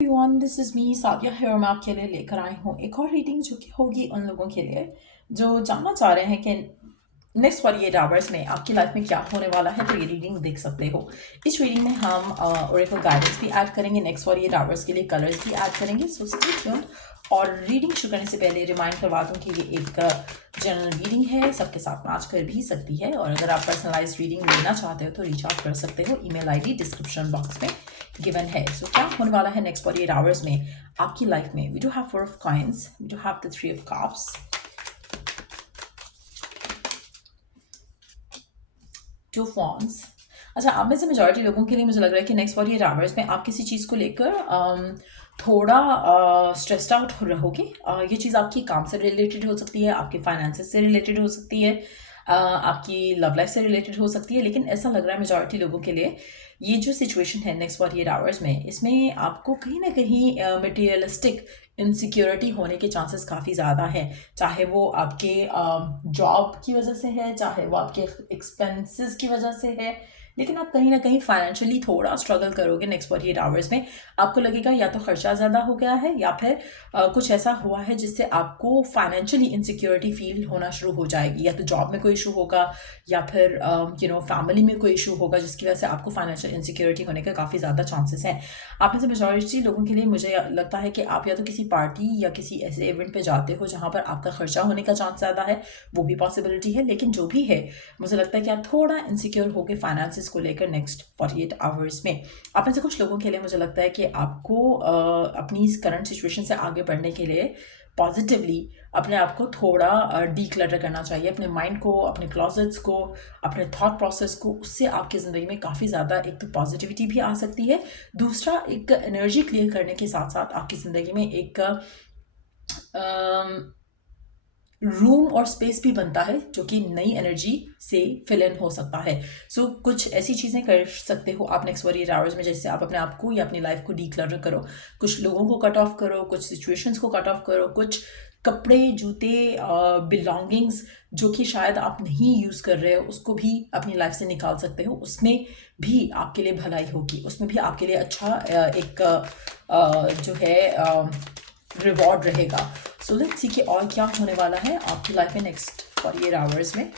Everyone, this is me Sadia है और मैं आपके लिए लेकर आई हूँ एक और रीडिंग जो कि होगी उन लोगों के लिए जो जानना चाह रहे हैं कि नेक्स्ट 48 आवर्स में आपकी लाइफ में क्या होने वाला है। तो ये रीडिंग देख सकते हो। इस रीडिंग में हम ओरेकल गाइडेंस भी ऐड करेंगे, नेक्स्ट 48 आवर्स के लिए कलर्स भी ऐड करेंगे। So stay tuned. और रीडिंग शुरू करने से पहले रिमाइंड करवा दूँ कि ये एक जनरल रीडिंग है, सबके साथ मैच कर भी सकती है। और अगर आप पर्सनलाइज रीडिंग लेना चाहते हो तो रीच आउट कर सकते हो। ईमेल आईडी डिस्क्रिप्शन बॉक्स में गिवन है। सो क्या होने वाला है नेक्स्ट 48 आवर्स में आपकी लाइफ में। We do have 4 of coins, we do have the 3 of cups, 2 of wands। अच्छा, आप में से मेजॉरिटी लोगों के लिए मुझे लग रहा है कि नेक्स्ट 48 आवर्स में आप किसी चीज़ को लेकर थोड़ा स्ट्रेस्ड आउट रहोगे। ये चीज़ आपकी काम से रिलेटेड हो सकती है, आपके फाइनेंसेस से रिलेटेड हो सकती है, आपकी लव लाइफ से रिलेटेड हो सकती है। लेकिन ऐसा लग रहा है मेजॉरिटी लोगों के लिए ये जो सिचुएशन है नेक्स्ट 48 आवर्स में, इसमें आपको कहीं ना कहीं मटेरियलिस्टिक इनसिक्योरिटी होने के चांसेस काफ़ी ज़्यादा हैं। चाहे वो आपके जॉब की वजह से है, चाहे वो आपके एक्सपेंसेस की वजह से है, लेकिन आप कहीं ना कहीं फाइनेंशियली थोड़ा स्ट्रगल करोगे नेक्स्ट 48 आवर्स में। आपको लगेगा या तो खर्चा ज़्यादा हो गया है या फिर कुछ ऐसा हुआ है जिससे आपको फाइनेंशियली इनसिक्योरिटी फील होना शुरू हो जाएगी। या तो जॉब में कोई इशू होगा या फिर फैमिली में कोई इशू होगा जिसकी वजह से आपको फाइनेंशियल इनसिक्योरिटी होने के काफ़ी ज़्यादा चांसेस हैं। आप में से मेजॉरिटी लोगों के लिए मुझे लगता है कि आप या तो किसी पार्टी या किसी ऐसे इवेंट पे जाते हो जहाँ पर आपका खर्चा होने का चांस ज़्यादा है, वो भी पॉसिबिलिटी है। लेकिन जो भी है, मुझे लगता है कि आप थोड़ा इनसिक्योर होकर फाइनेंसिस को लेकर नेक्स्ट 48 आवर्स में। आप में से कुछ लोगों के लिए मुझे लगता है कि आपको अपनी इस करंट सिचुएशन से आगे बढ़ने के लिए पॉजिटिवली अपने आप को थोड़ा डीक्लटर करना चाहिए। अपने माइंड को, अपने क्लॉजेट्स को, अपने थॉट प्रोसेस को, उससे आपकी ज़िंदगी में काफ़ी ज़्यादा एक तो पॉजिटिविटी भी आ सकती है। दूसरा, एक एनर्जी क्लियर करने के साथ साथ आपकी ज़िंदगी में एक रूम और स्पेस भी बनता है जो कि नई एनर्जी से फिल इन हो सकता है। सो कुछ ऐसी चीज़ें कर सकते हो आप नेक्स्ट 48 आवर्स में, जैसे आप अपने आप को या अपनी लाइफ को डीक्लटर करो, कुछ लोगों को कट ऑफ करो, कुछ सिचुएशंस को कट ऑफ करो, कुछ कपड़े, जूते, बिलोंगिंग्स जो कि शायद आप नहीं यूज़ कर रहे हो उसको भी अपनी लाइफ से निकाल सकते हो। उसमें भी आपके लिए भलाई होगी, उसमें भी आपके लिए अच्छा एक जो है रिवॉर्ड रहेगा। सो लेट्स सी कि और क्या होने वाला है आपकी लाइफ में नेक्स्ट 48 आवर्स में।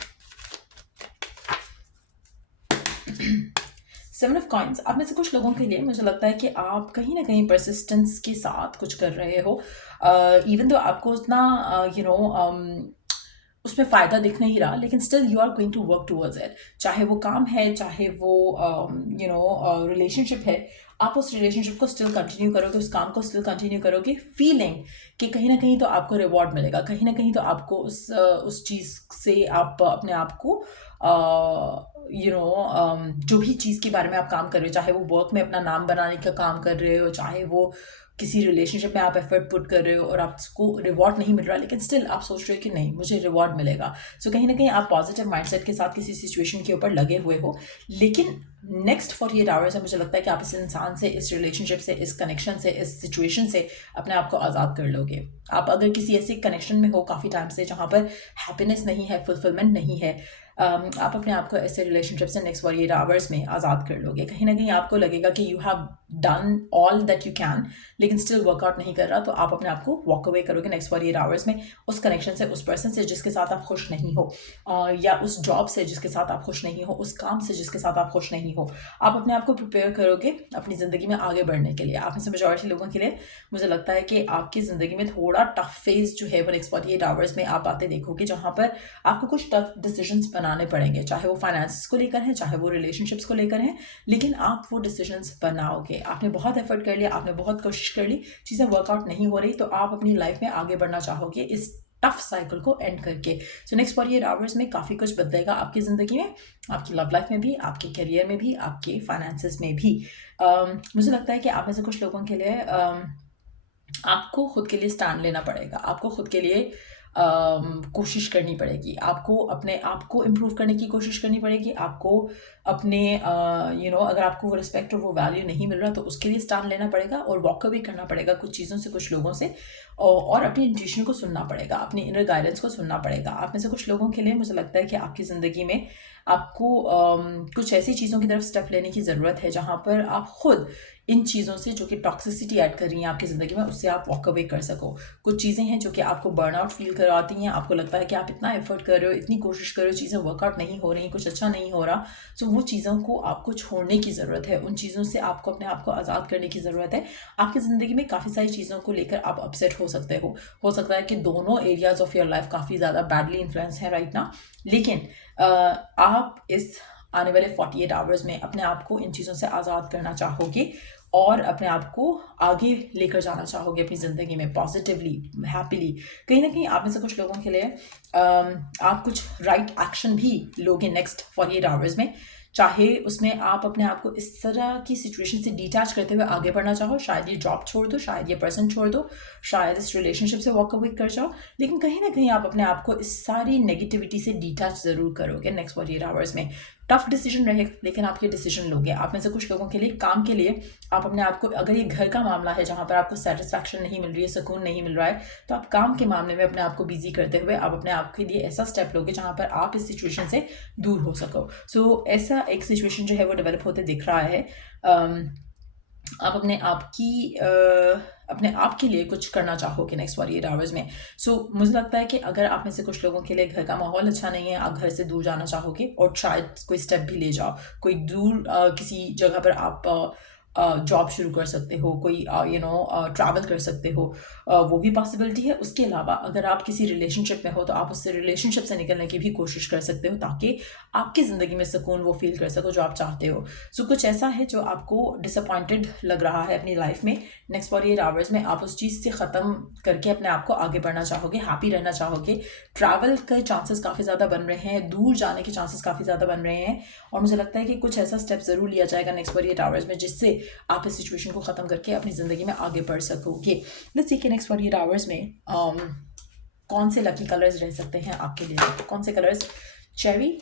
7 ऑफ कॉइंस। आप में से कुछ लोगों के लिए मुझे लगता है कि आप कहीं ना कहीं परसिस्टेंस के साथ कुछ कर रहे हो, इवन तो आपको उतना उसमें फ़ायदा दिख नहीं रहा, लेकिन still you are going to work towards it. चाहे वो काम है, चाहे वो रिलेशनशिप है, आप उस रिलेशनशिप को स्टिल कंटिन्यू करोगे, उस काम को स्टिल कंटिन्यू करोगे, फीलिंग कि कहीं ना कहीं तो आपको रिवॉर्ड मिलेगा, कहीं ना कहीं तो आपको उस चीज़ से आप अपने आप को जो भी चीज़ के बारे में आप काम कर रहे हो, चाहे वो वर्क में अपना नाम बनाने का काम कर रहे हो, चाहे वो किसी रिलेशनशिप में आप एफर्ट पुट कर रहे हो और आपको रिवॉर्ड नहीं मिल रहा, लेकिन स्टिल आप सोच रहे हो कि नहीं, मुझे रिवॉर्ड मिलेगा। सो कहीं ना कहीं आप पॉजिटिव माइंडसेट के साथ किसी सिचुएशन के ऊपर लगे हुए हो। लेकिन नेक्स्ट 48 आवर्स में मुझे लगता है कि आप इस इंसान से, इस रिलेशनशिप से, इस कनेक्शन से, इस सिचुएशन से अपने आप को आज़ाद कर लोगे। आप अगर किसी ऐसे कनेक्शन में हो काफ़ी टाइम से जहाँ पर हैप्पीनेस नहीं है, फुलफिलमेंट नहीं है, आप अपने आप को ऐसे रिलेशनशिप से नेक्स्ट 48 आवर्स में आज़ाद कर लोगे। कहीं ना कहीं आपको लगेगा कि you have done all that you can, लेकिन स्टिल वर्कआउट नहीं कर रहा, तो आप अपने आप को वॉक अवे करोगे नेक्स्ट 48 आवर्स में उस कनेक्शन से, उस पर्सन से जिसके साथ आप खुश नहीं हो, या उस जॉब से जिसके साथ आप खुश नहीं हो, उस काम से जिसके साथ आप खुश नहीं हो। आप अपने आप को प्रिपेयर करोगे अपनी ज़िंदगी में आगे बढ़ने के लिए। आप में से मेजॉरिटी लोगों के लिए मुझे लगता है कि आपकी ज़िंदगी में थोड़ा टफ फेज जो है वो नेक्स्ट 48 आवर्स में आप आते देखोगे, जहाँ पर आपको कुछ टफ डिसीजंस बनाने पड़ेंगे, चाहे वो फाइनेंस को लेकर है, चाहे वो रिलेशनशिप्स को लेकर है, लेकिन आप वो डिसीजंस बनाओगे। आपने बहुत एफर्ट कर लिया, आपने बहुत कोशिश कर ली, चीज़ें वर्कआउट नहीं हो रही, तो आप अपनी लाइफ में आगे बढ़ना चाहोगे इस टफ साइकिल को एंड करके। सो नेक्स्ट 48 आवर्स में काफ़ी कुछ बदलेगा आपकी ज़िंदगी में, आपकी लव लाइफ में भी, आपके करियर में भी, आपके फाइनेंसेस में भी। मुझे लगता है कि आप में से कुछ लोगों के लिए आपको खुद के लिए स्टैंड लेना पड़ेगा, आपको खुद के लिए कोशिश करनी पड़ेगी, आपको अपने आप को इम्प्रूव करने की कोशिश करनी पड़ेगी, आपको अपने अगर आपको वो रिस्पेक्ट और वो वैल्यू नहीं मिल रहा तो उसके लिए स्टैंड लेना पड़ेगा और वॉक अवे करना पड़ेगा कुछ चीज़ों से, कुछ लोगों से, और अपनी इंट्यूशन को सुनना पड़ेगा, अपनी इनर गाइडेंस को सुनना पड़ेगा। आप में से कुछ लोगों के लिए मुझे लगता है कि आपकी ज़िंदगी में आपको कुछ ऐसी चीज़ों की तरफ स्टेप लेने की ज़रूरत है जहाँ पर आप खुद इन चीज़ों से जो कि टॉक्सिसिटी ऐड कर रही हैं आपकी ज़िंदगी में, उससे आप वॉक अवे कर सको। कुछ चीज़ें हैं जो कि आपको बर्नआउट फील करवाती हैं, आपको लगता है कि आप इतना एफर्ट कर रहे हो, इतनी कोशिश कर रहे हो, चीज़ें वर्कआउट नहीं हो रही, कुछ अच्छा नहीं हो रहा। सो वो चीज़ों को आपको छोड़ने की ज़रूरत है, उन चीज़ों से आपको अपने आप को आज़ाद करने की ज़रूरत है। आपकी ज़िंदगी में काफ़ी सारी चीज़ों को लेकर आप अपसेट हो सकते हो सकता है कि दोनों एरियाज ऑफ योर लाइफ काफ़ी ज़्यादा बैडली इन्फ्लुएंस है राइट ना, लेकिन आप इस आने वाले 48 आवर्स में अपने आप को इन चीज़ों से आज़ाद करना चाहोगे और अपने आप को आगे लेकर जाना चाहोगे अपनी ज़िंदगी में पॉजिटिवली, हैप्पीली। कहीं ना कहीं आप में से कुछ लोगों के लिए आप कुछ राइट एक्शन भी लोगे नेक्स्ट 48 आवर्स में, चाहे उसमें आप अपने आप को इस तरह की सिचुएशन से डिटैच करते हुए आगे बढ़ना चाहो, शायद ये जॉब छोड़ दो, शायद ये पर्सन छोड़ दो, शायद इस रिलेशनशिप से वॉक अवे कर जाओ, लेकिन कहीं ना कहीं आप अपने आप को इस सारी नेगेटिविटी से डिटैच ज़रूर करोगे नेक्स्ट 48 आवर्स में। टफ डिसीजन रहेगा लेकिन आप ये डिसीजन लोगे। आप में से कुछ लोगों के लिए काम के लिए आप अपने आप को, अगर ये घर का मामला है जहाँ पर आपको सेटिस्फैक्शन नहीं मिल रही है, सुकून नहीं मिल रहा है, तो आप काम के मामले में अपने आप को बिजी करते हुए आप अपने आप के लिए ऐसा स्टेप लोगे जहाँ पर आप इस सिचुएशन से दूर हो सको। सो ऐसा एक सिचुएशन जो है वो डेवलप होते दिख रहा है। आप अपने आप के लिए कुछ करना चाहोगे नेक्स्ट 48 आवर्स में। सो मुझे लगता है कि अगर आप में से कुछ लोगों के लिए घर का माहौल अच्छा नहीं है, आप घर से दूर जाना चाहोगे और शायद कोई स्टेप भी ले जाओ, कोई दूर किसी जगह पर आप जॉब शुरू कर सकते हो, कोई ट्रैवल कर सकते हो, वो भी पॉसिबिलिटी है। उसके अलावा अगर आप किसी रिलेशनशिप में हो तो आप उससे रिलेशनशिप से निकलने की भी कोशिश कर सकते हो ताकि आपकी ज़िंदगी में सुकून वो फील कर सको जो आप चाहते हो। सो कुछ ऐसा है जो आपको डिसअपॉइंटेड लग रहा है अपनी लाइफ में, नेक्स्ट 48 आवर्स में आप उस चीज़ से ख़त्म करके अपने आप को आगे बढ़ना चाहोगे, हैप्पी रहना चाहोगे। ट्रैवल के चांसेस काफ़ी ज़्यादा बन रहे हैं, दूर जाने के चांसेस काफ़ी ज़्यादा बन रहे हैं, और मुझे लगता है कि कुछ ऐसा स्टेप ज़रूर लिया जाएगा नेक्स्ट 48 आवर्स में जिससे आप इस सिचुएशन को ख़त्म करके अपनी ज़िंदगी में आगे बढ़ सकोगे। लेट्स सी कि नेक्स्ट 48 आवर्स में कौन से लकी कलर्स रह सकते हैं आपके लिए। कौन से colours? Cherry,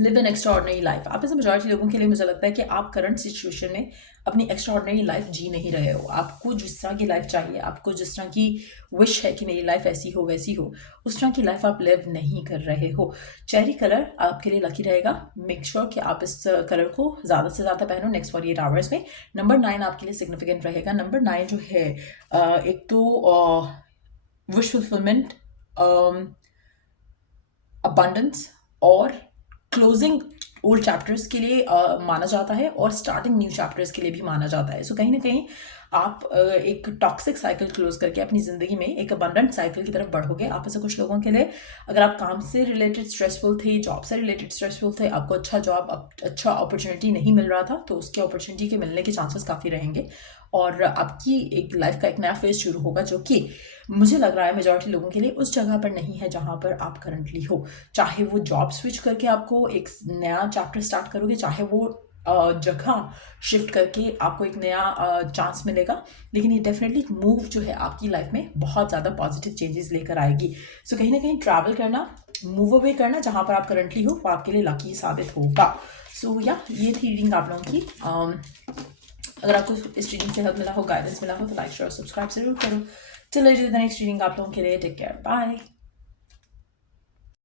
live N extraordinary life. आप में से मेजॉरिटी लोगों के लिए मुझे लगता है कि आप करंट सिचुएशन में अपनी एक्स्ट्राऑर्डिनरी लाइफ जी नहीं रहे हो। आपको जिस तरह की लाइफ चाहिए, आपको जिस तरह की विश है कि मेरी लाइफ ऐसी हो वैसी हो, उस तरह की लाइफ आप लिव नहीं कर रहे हो। चेरी कलर आपके लिए लकी रहेगा। मेक श्योर कि आप इस कलर को ज़्यादा से ज़्यादा पहनो नेक्स्ट 48 आवर्स में। नंबर 9 आपके लिए सिग्निफिकेंट रहेगा। नंबर 9 जो है एक तो विश फुलफिलमेंट, अबंडेंस और क्लोजिंग ओल्ड चैप्टर्स के लिए माना जाता है और स्टार्टिंग न्यू चैप्टर्स के लिए भी माना जाता है। सो कहीं ना कहीं आप एक टॉक्सिक साइकिल क्लोज करके अपनी ज़िंदगी में एक अबंडेंट साइकिल की तरफ बढ़ोगे। आप ऐसे कुछ लोगों के लिए, अगर आप काम से रिलेटेड स्ट्रेसफुल थे, जॉब से रिलेटेड स्ट्रेसफुल थे, आपको अच्छा जॉब, अच्छा अपॉर्चुनिटी नहीं मिल रहा था, तो उसके अपॉर्चुनिटी के मिलने के चांसेस काफ़ी रहेंगे और आपकी एक लाइफ का एक नया फेज शुरू होगा जो कि मुझे लग रहा है मेजॉरिटी लोगों के लिए उस जगह पर नहीं है जहाँ पर आप करंटली हो। चाहे वो जॉब स्विच करके आपको एक नया चैप्टर स्टार्ट करोगे, चाहे वो जगह शिफ्ट करके आपको एक नया चांस मिलेगा, लेकिन ये डेफिनेटली मूव जो है आपकी लाइफ में बहुत ज़्यादा पॉजिटिव चेंजेस लेकर आएगी। सो कहीं ना कहीं ट्रैवल करना, मूव अवे करना जहाँ पर आप करंटली हो, वो आपके लिए लकी साबित होगा। सो या ये थी रीडिंग आप लोगों की। अगर आपको इस रीडिंग से हेल्प मिला हो, गाइडेंस मिला हो, तो लाइक शेयर और सब्सक्राइब जरूर करो। चलिए नेक्स्ट रीडिंग आप लोगों के लिए। Take care, bye.